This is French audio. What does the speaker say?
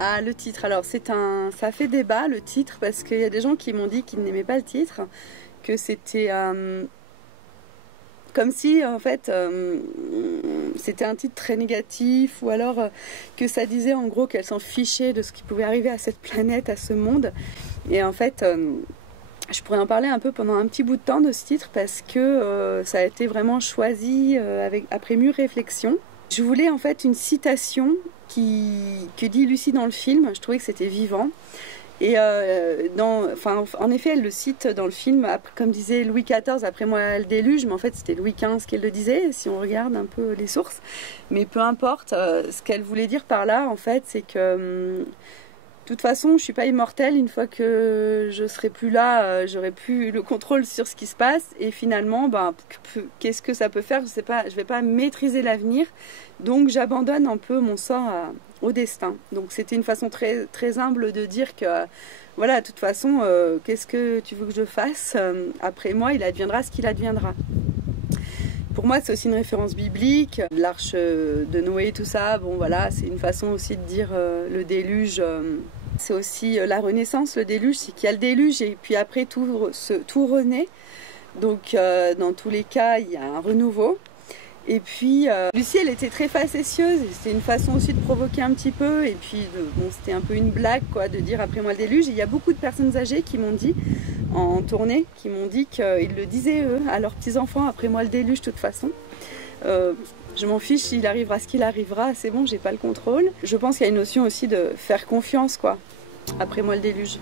Ah, le titre, alors ça fait débat le titre, parce qu'il y a des gens qui m'ont dit qu'ils n'aimaient pas le titre, que c'était comme si en fait c'était un titre très négatif, ou alors que ça disait en gros qu'elle s'en fichait de ce qui pouvait arriver à cette planète, à ce monde. Et en fait je pourrais en parler un peu pendant un petit bout de temps de ce titre, parce que ça a été vraiment choisi après mûre réflexion. Je voulais en fait une citation que dit Lucie dans le film. Je trouvais que c'était vivant. Et en effet, elle le cite dans le film, comme disait Louis XIV, après moi le déluge, mais en fait c'était Louis XV qui le disait, si on regarde un peu les sources. Mais peu importe, ce qu'elle voulait dire par là, en fait, c'est que de toute façon, je suis pas immortelle. Une fois que je serai plus là, j'aurai plus le contrôle sur ce qui se passe. Et finalement, qu'est-ce que ça peut faire? Je sais pas. Je vais pas maîtriser l'avenir, donc j'abandonne un peu mon sort au destin. Donc c'était une façon très très humble de dire que voilà, de toute façon, qu'est-ce que tu veux que je fasse? Après moi, il adviendra ce qu'il adviendra. Pour moi, c'est aussi une référence biblique, l'arche de Noé, tout ça. Bon, voilà, c'est une façon aussi de dire le déluge. C'est aussi la renaissance, le déluge, c'est qu'il y a le déluge et puis après tout renaît. Donc, dans tous les cas, il y a un renouveau. Et puis, Lucie, elle était très facétieuse. C'était une façon aussi de provoquer un petit peu. Et puis, bon, c'était un peu une blague, quoi, de dire après moi le déluge. Et il y a beaucoup de personnes âgées qui m'ont dit, en tournée, qui m'ont dit qu'ils le disaient, eux, à leurs petits-enfants, après moi le déluge, de toute façon. Je m'en fiche, il arrivera ce qu'il arrivera, c'est bon, j'ai pas le contrôle. Je pense qu'il y a une notion aussi de faire confiance, quoi, après moi le déluge.